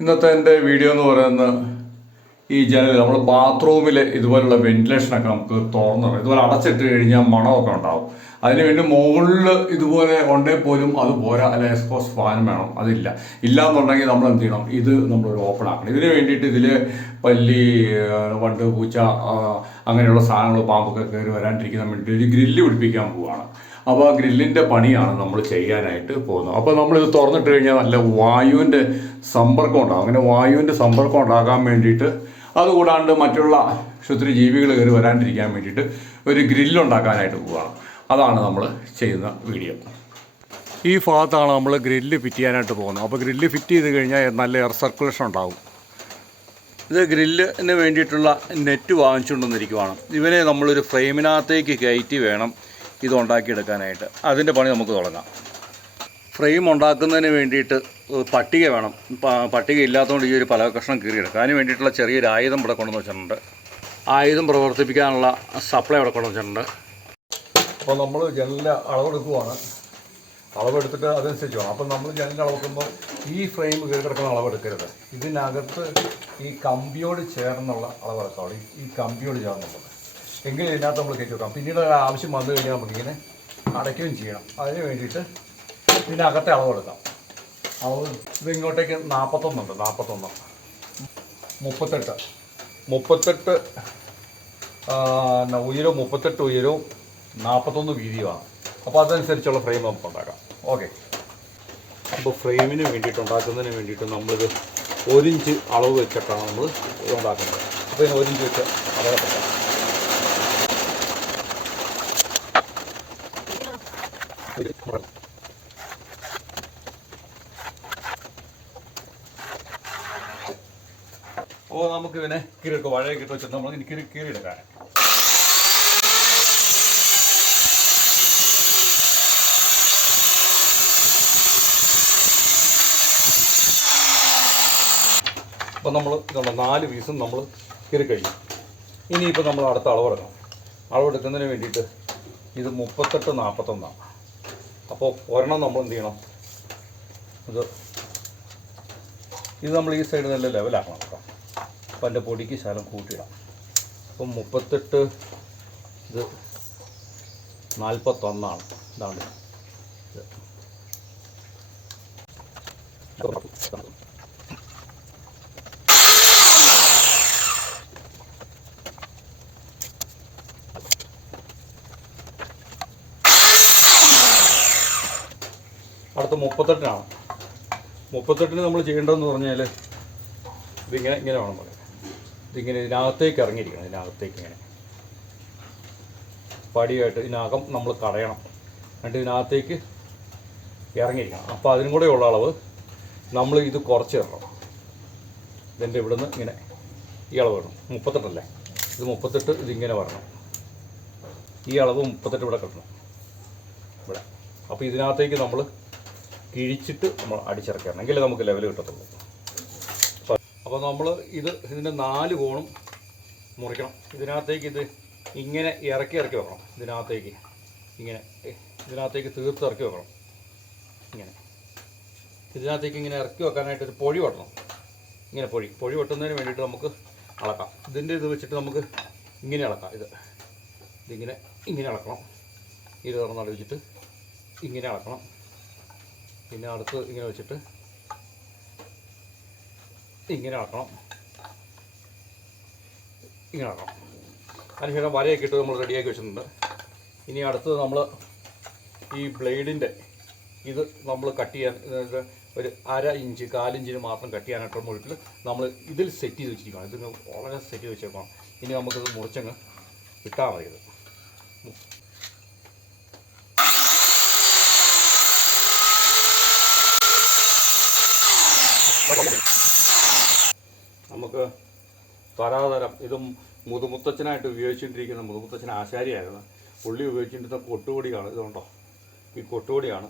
ഇന്നത്തെ എന്റെ വീഡിയോ എന്ന് പറയുന്നത് ഈ ജനൽ നമ്മൾ ബാത്റൂമിൽ ഇതുപോലുള്ള വെന്റിലേഷനൊക്കെ നമുക്ക് തുറന്നിടും ഇതുപോലെ അടച്ചിട്ട് കഴിഞ്ഞാൽ മണമൊക്കെ ഉണ്ടാവും. അതിന് വേണ്ടി മുകളിൽ ഇതുപോലെ ഉണ്ടേ പോലും അത് പോരാ. അല്ല എക്സ്പോസ് ഫാൻ വേണം. അതില്ല. ഇല്ല എന്നുണ്ടെങ്കിൽ നമ്മൾ എന്ത് ചെയ്യണം? ഇത് നമ്മൾ ഓപ്പൺ ആക്കണം. ഇതിന് വേണ്ടിയിട്ട് ഇതിൽ പല്ലി വണ്ട് പൂച്ച അങ്ങനെയുള്ള സാധനങ്ങൾ പാമ്പൊക്കെ കയറി വരാണ്ടിരിക്കാൻ വേണ്ടിയിട്ട് ഒരു ഗ്രില്ല് പിടിപ്പിക്കാൻ പോവുകയാണ് അപ്പോൾ ആ ഗ്രില്ലിന്റെ പണിയാണ് നമ്മൾ ചെയ്യാനായിട്ട് പോകുന്നത്. അപ്പോൾ നമ്മളിത് തുറന്നിട്ട് കഴിഞ്ഞാൽ നല്ല വായുവിന്റെ സമ്പർക്കം ഉണ്ടാകും. അങ്ങനെ വായുവിന്റെ സമ്പർക്കം ഉണ്ടാകാൻ വേണ്ടിയിട്ട് അതുകൂടാണ്ട് മറ്റുള്ള ജീവികൾ കയറി വരാണ്ടിരിക്കാൻ വേണ്ടിയിട്ട് ഒരു ഗ്രില്ലുണ്ടാക്കാനായിട്ട് പോവുകയാണ് അതാണ് നമ്മൾ ചെയ്യുന്ന വീഡിയോ. ഈ ഭാഗത്താണ് നമ്മൾ ഗ്രില്ല് ഫിറ്റ് ചെയ്യാനായിട്ട് പോകുന്നത്. അപ്പോൾ ഗ്രില്ല് ഫിറ്റ് ചെയ്ത് കഴിഞ്ഞാൽ നല്ല എയർ സർക്കുലേഷൻ ഉണ്ടാകും ഇത് ഗ്രില്ലിന് വേണ്ടിയിട്ടുള്ള നെറ്റ് വാങ്ങിച്ചുകൊണ്ടുവന്നിരിക്കുവാണ്. ഇവനെ നമ്മളൊരു ഫ്രെയിമിനകത്തേക്ക് കയറ്റി വേണം. ഇത് ഉണ്ടാക്കിയെടുക്കാനായിട്ട് അതിന്റെ പണി നമുക്ക് തുടങ്ങാം. ഫ്രെയിം ഉണ്ടാക്കുന്നതിന് വേണ്ടിയിട്ട് പട്ടിക വേണം. പട്ടിക ഇല്ലാത്തതുകൊണ്ട് ഈ ഒരു പല കഷ്ണം കീറിയെടുക്കാം. അതിന് വേണ്ടിയിട്ടുള്ള ചെറിയൊരു ആയുധം ഇവിടെ കൊണ്ടുവന്ന് വെച്ചിട്ടുണ്ട്. ആയുധം പ്രവർത്തിപ്പിക്കാനുള്ള സപ്ലൈ ഇവിടെ കൊണ്ടു വെച്ചിട്ടുണ്ട്. അപ്പോൾ നമ്മൾ ജനലിന്റെ അളവെടുക്കുവാണ്. അളവെടുത്തിട്ട് അതനുസരിച്ച് വേണം. അപ്പം നമ്മൾ ജനലിന്റെ അളവെടുക്കുമ്പോൾ ഈ ഫ്രെയിം കയറി കിടക്കുന്ന അളവെടുക്കരുത്. ഇതിനകത്ത് ഈ കമ്പിയോട് ചേർന്നുള്ള അളവെടുക്കാവുള്ളൂ. ഈ കമ്പിയോട് ചേർന്നുള്ളത്. എങ്കിലും ഇതിനകത്ത് നമ്മൾ കയറ്റി വെക്കാം. പിന്നീട് ആവശ്യം വന്നു കഴിഞ്ഞാൽ നമുക്കിങ്ങനെ അടയ്ക്കുകയും ചെയ്യണം. അതിന് വേണ്ടിയിട്ട് ഇതിനകത്തെ അളവെടുക്കാം അളവ് ഇത് ഇങ്ങോട്ടേക്ക് നാൽപ്പത്തൊന്നുണ്ട് നാൽപ്പത്തൊന്ന്. മുപ്പത്തെട്ട്. മുപ്പത്തെട്ട് ഉയരവും മുപ്പത്തെട്ട് ഉയരവും നാൽപ്പത്തൊന്ന് വീതിയുമാണ്. അപ്പോൾ അതനുസരിച്ചുള്ള ഫ്രെയിം നമുക്ക് ഉണ്ടാക്കാം. ഓക്കെ. അപ്പോൾ ഫ്രെയിമിന് വേണ്ടിയിട്ട് ഉണ്ടാക്കുന്നതിന് വേണ്ടിയിട്ട് നമ്മളിത് ഒരിഞ്ച് അളവ് വെച്ചിട്ടാണ് നമ്മൾ ഉണ്ടാക്കുന്നത്. അപ്പോൾ ഇതിന് ഒരിഞ്ച് വെച്ച് അളവെടുക്കാം അപ്പോൾ നമുക്ക് ഇതിനെ കീറിയൊക്കെ വഴയൊക്കെ ഇട്ട് വെച്ചിട്ട് നമ്മൾ ഇനി കീറി കീറിയെടുക്കാൻ അപ്പം നമ്മൾ ഇതുണ്ട് നാല് പീസും നമ്മൾ കീറി കഴിഞ്ഞു. ഇനിയിപ്പോൾ നമ്മൾ അടുത്ത അളവെടുക്കണം. അളവെടുക്കുന്നതിന് വേണ്ടിയിട്ട് ഇത് മുപ്പത്തെട്ട് നാൽപ്പത്തൊന്നാണ് അപ്പോൾ ഒരെണ്ണം നമ്മൾ എന്ത് ചെയ്യണം? ഇത് ഇത് നമ്മൾ ഈ സൈഡ് നല്ല ലെവലാക്കണം കേട്ടോ. അപ്പോൾ എന്റെ പൊടിക്ക് ശകലം കൂട്ടിയിടാം. അപ്പം മുപ്പത്തെട്ട് ഇത് നാൽപ്പത്തൊന്നാണ് ഇതാണ് ഇത്. അടുത്ത മുപ്പത്തെട്ടിനാണ്. മുപ്പത്തെട്ടിന് നമ്മൾ ചെയ്യേണ്ടതെന്ന് പറഞ്ഞാൽ ഇതിങ്ങനെ ഇങ്ങനെ വേണം പറയാം ഇതിങ്ങനെ ഇതിനകത്തേക്ക് ഇറങ്ങിയിരിക്കണം ഇതിനകത്തേക്ക് ഇങ്ങനെ. പടിയായിട്ട് ഇതിനകം നമ്മൾ കടയണം. എന്നിട്ട് ഇതിനകത്തേക്ക് ഇറങ്ങിയിരിക്കണം. അപ്പോൾ അതിനും കൂടെ ഉള്ള അളവ് നമ്മൾ ഇത് കുറച്ച് ഇടണം. ഇതിന്റെ ഇവിടുന്ന് ഇങ്ങനെ ഈ അളവ് ഇടണം. മുപ്പത്തെട്ടല്ലേ? ഇത് മുപ്പത്തെട്ട് ഇതിങ്ങനെ വരണം. ഈ അളവ് മുപ്പത്തെട്ട് ഇവിടെ കിട്ടണം. ഇവിടെ. അപ്പോൾ ഇതിനകത്തേക്ക് നമ്മൾ കിഴിച്ചിട്ട് നമ്മൾ അടിച്ചിറക്കണം എങ്കിൽ നമുക്ക് ലെവൽ കിട്ടത്തുള്ളൂ. അപ്പോൾ നമ്മൾ ഇത് ഇതിന്റെ നാല് കോണും മുറിക്കണം. ഇതിനകത്തേക്ക് ഇത് ഇങ്ങനെ ഇറക്കി ഇറക്കി വെക്കണം. ഇതിനകത്തേക്ക് ഇങ്ങനെ ഇതിനകത്തേക്ക് തീർത്ത് ഇറക്കി വെക്കണം. ഇങ്ങനെ. ഇതിനകത്തേക്ക് ഇങ്ങനെ ഇറക്കി വെക്കാനായിട്ട് ഒരു പൊഴി വെട്ടണം. ഇങ്ങനെ പൊഴി. പൊഴി വെട്ടുന്നതിന് വേണ്ടിയിട്ട് നമുക്ക് അളക്കാം. ഇതിന്റെ ഇത് വെച്ചിട്ട് നമുക്ക് ഇങ്ങനെ അളക്കാം. ഇത്. ഇതിങ്ങനെ ഇങ്ങനെ അളക്കണം. ഇത് തുറന്ന് അടിച്ചിട്ട് ഇങ്ങനെ അളക്കണം. പിന്നെ അടുത്ത് ഇങ്ങനെ വെച്ചിട്ട് ഇങ്ങനെ ആക്കണം. ഇങ്ങനെ ആക്കണം. അതിനുശേഷം വരയൊക്കെ ഇട്ട് നമ്മൾ റെഡിയാക്കി വെച്ചിട്ടുണ്ട്. ഇനി അടുത്തത് നമ്മൾ ഈ ബ്ലേഡിന്റെ ഇത് നമ്മൾ കട്ട് ചെയ്യാൻ ഒരു അര ഇഞ്ച് കാലിഞ്ചിന് മാത്രം കട്ട് ചെയ്യാനായിട്ടുള്ള മുഴുക്കിൽ നമ്മൾ ഇതിൽ സെറ്റ് ചെയ്ത് വെച്ചിരിക്കണം ഇതിന് വളരെ സെറ്റ് ചെയ്ത് വെച്ചേക്കണം ഇനി നമുക്കിത് മുറിച്ചങ്ങ് ഇട്ടാൽ മതി ഇത്. നമുക്ക് തരാതരം. ഇതും മുതുമുത്തച്ഛനായിട്ട് ഉപയോഗിച്ചുകൊണ്ടിരിക്കുന്ന മുതുമുത്തച്ഛൻ ആശാരിയായിരുന്നു. ഉള്ളി ഉപയോഗിച്ചിരുന്ന കൊട്ടുപൊടിയാണ് ഇതുകൊണ്ടോ ഈ കൊട്ടുപൊടിയാണ്.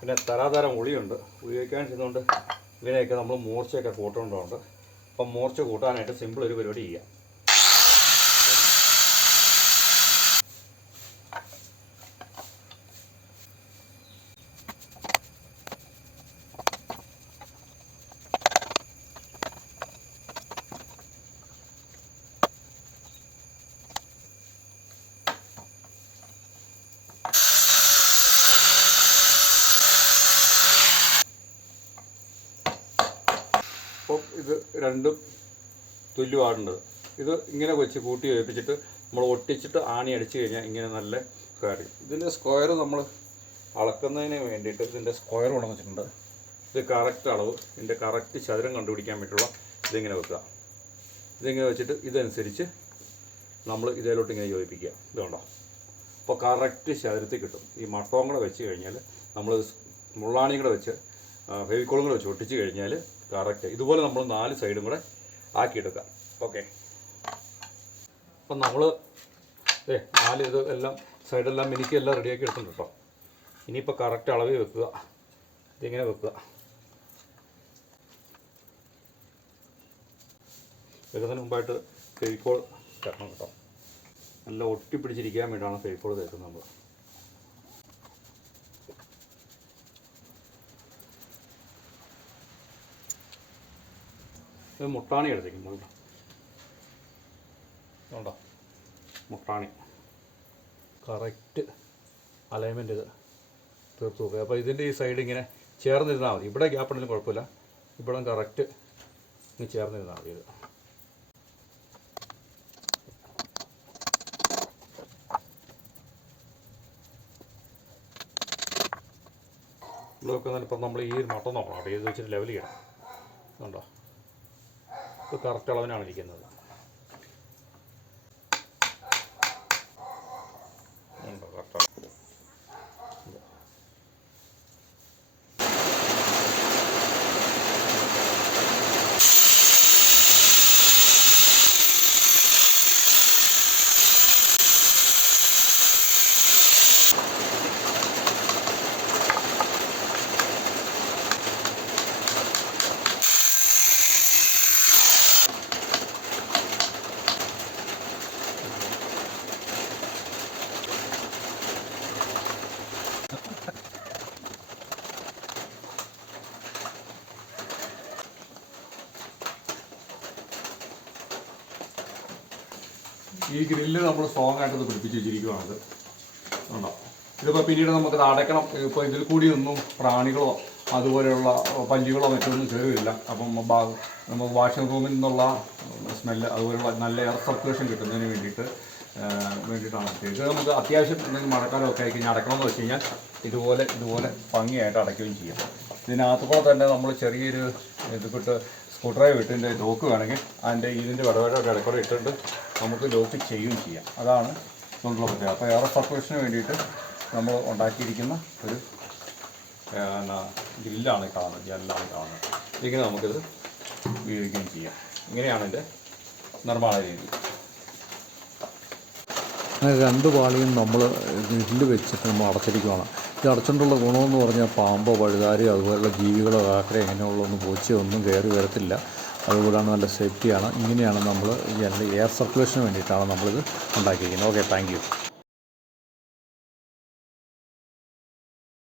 പിന്നെ തരാതരം ഉളിയുണ്ട് ഉപയോഗിക്കാൻ ചെയ്തുകൊണ്ട് ഇതിനെയൊക്കെ നമ്മൾ മൂർച്ചയൊക്കെ കൂട്ടേണ്ടതുണ്ട്. അപ്പം മൂർച്ച കൂട്ടാനായിട്ട് സിമ്പിൾ ഒരു പരിപാടി ചെയ്യാം അപ്പം ഇത് രണ്ടും തുല്യമാടേണ്ടത് ഇത് ഇങ്ങനെ വെച്ച് കൂട്ടി വേപ്പിച്ചിട്ട് നമ്മൾ ഒട്ടിച്ചിട്ട് ആണി അടിച്ചു കഴിഞ്ഞാൽ ഇങ്ങനെ നല്ല സ്ക്വയർ ഇതിന്റെ സ്ക്വയർ നമ്മൾ അളക്കുന്നതിന് വേണ്ടിയിട്ട് ഇതിന്റെ സ്ക്വയർ ഉണങ്ങിച്ചിട്ടുണ്ട് ഇത് കറക്റ്റ് അളവ്. ഇതിന്റെ കറക്റ്റ് ചതുരം കണ്ടുപിടിക്കാൻ വേണ്ടിയിട്ടുള്ള ഇതിങ്ങനെ വെക്കുക. ഇതിങ്ങനെ വെച്ചിട്ട് ഇതനുസരിച്ച് നമ്മൾ ഇതിലോട്ട് ഇങ്ങനെ യോജിപ്പിക്കുക. ഇതുകൊണ്ടോ അപ്പോൾ കറക്റ്റ് ചതുരത്തിൽ കിട്ടും. ഈ മട്ടവും കൂടെ വെച്ച് കഴിഞ്ഞാൽ നമ്മൾ മുള്ളാണിയും കൂടെ വെച്ച് ഫെവിക്കോളും കൂടെ വെച്ച് ഒട്ടിച്ച് കഴിഞ്ഞാൽ കറക്റ്റ്. ഇതുപോലെ നമ്മൾ നാല് സൈഡും കൂടെ ആക്കിയെടുക്കാം. ഓക്കെ. അപ്പം നമ്മൾ ഏ നാല് ഇത് എല്ലാം സൈഡെല്ലാം മിനിക്ക് എല്ലാം റെഡിയാക്കി എടുത്തിട്ടുണ്ട് കേട്ടോ ഇനിയിപ്പോൾ കറക്റ്റ് അളവിൽ വെക്കുക. ഇതിങ്ങനെ വെക്കുക. വെക്കുന്നതിന് മുമ്പായിട്ട് ഫെവിക്കോൾ ചേർക്കണം കേട്ടോ നല്ല ഒട്ടിപ്പിടിച്ചിരിക്കാൻ വേണ്ടിയാണ് ഫെവിക്കോൾ തേക്കുന്നത് നമ്മൾ ഇത് മുട്ടാണി എടുത്തേക്കും ഉണ്ടോ? മുട്ടാണി. കറക്റ്റ് അലൈൻമെന്റ് ഇത് തീർത്ത് നോക്കുക അപ്പോൾ ഇതിന്റെ ഈ സൈഡ് ഇങ്ങനെ ചേർന്നിരുന്നാൽ മതി. ഇവിടെ ഗ്യാപ്പ് ഉണ്ടെങ്കിലും കുഴപ്പമില്ല. ഇവിടെ കറക്റ്റ് ഇങ്ങനെ ചേർന്നിരുന്നാൽ മതി ഇത്. ഇവിടെ വെക്കുന്നതിന് ഇപ്പം നമ്മൾ ഈ മട്ടം നോക്കണം. കേട്ടോ ഇത് വെച്ചിട്ട് ലെവൽ ചെയ്യണം. ഉണ്ടോ കറക്റ്റ് അളവിനാണ് ഇരിക്കുന്നത് ഉണ്ടോ കറക്റ്റ് ഈ ഗ്രില്ല് നമ്മൾ സ്ട്രോങ് ആയിട്ട് ഇത് പിടിപ്പിച്ച് വെച്ചിരിക്കുകയാണത് ഉണ്ടോ ഇതിപ്പോൾ പിന്നീട് നമുക്കത് അടയ്ക്കണം. ഇപ്പോൾ ഇതിൽ കൂടി ഒന്നും പ്രാണികളോ അതുപോലെയുള്ള പല്ലികളോ മറ്റൊന്നും കയറില്ല അപ്പം നമുക്ക് വാഷിംഗ് റൂമിൽ നിന്നുള്ള സ്മെല്ല് അതുപോലെയുള്ള നല്ല എയർ സർക്കുലേഷൻ കിട്ടുന്നതിന് വേണ്ടിയിട്ട് വേണ്ടിയിട്ടാണ് ഇത്. നമുക്ക് അത്യാവശ്യം എന്തെങ്കിലും മഴക്കാലമൊക്കെ ആയി കഴിഞ്ഞാൽ അടയ്ക്കണമെന്ന് വെച്ച് കഴിഞ്ഞാൽ ഇതുപോലെ ഇതുപോലെ ഭംഗിയായിട്ട് അടയ്ക്കുകയും ചെയ്യാം. ഇതിനകത്ത് തന്നെ നമ്മൾ ചെറിയൊരു ഇത് വിട്ട് സ്ക്രൂ ഡ്രൈവ് ഇട്ടിന്റെ ലോക്ക് വേണമെങ്കിൽ അതിന്റെ ഇതിന്റെ വിടവേടൊക്കെ ഇടയ്ക്കൂടെ ഇട്ടിട്ട് നമുക്ക് ലോക്ക് ചെയ്യുകയും ചെയ്യാം. അതാണ് ഇതുകൊണ്ടുള്ള പ്രത്യേകത. അപ്പോൾ എയർ സർക്കുലേഷന് വേണ്ടിയിട്ട് നമ്മൾ ഉണ്ടാക്കിയിരിക്കുന്ന ഒരു എന്നാ ഗ്രില്ലാണ് കാണുന്നത് ജനലാണ് കാണുന്നത്. ഇങ്ങനെ നമുക്കിത് ഉപയോഗിക്കുകയും ചെയ്യാം. ഇങ്ങനെയാണ് ഇതിന്റെ നിർമ്മാണ രീതി. രണ്ട് പാളിയും നമ്മൾ ഗ്രില്ല് വെച്ചിട്ട് നമ്മൾ അടച്ചിരിക്കുകയാണ് ഇത് അടച്ചുകൊണ്ടുള്ള ഗുണമെന്ന് പറഞ്ഞാൽ പാമ്പോ പഴുതാരി അതുപോലുള്ള ജീവികളോ കാക്കര ഇങ്ങനെയുള്ളൊന്നും പൂച്ചയോ ഒന്നും കയറി വരത്തില്ല. അതുകൂടാണ് നല്ല സേഫ്റ്റിയാണ് ഇങ്ങനെയാണ് നമ്മൾ ഈ എയർ സർക്കുലേഷന് വേണ്ടിയിട്ടാണ് നമ്മളിത് ഉണ്ടാക്കിയിരിക്കുന്നത്. Okay thank you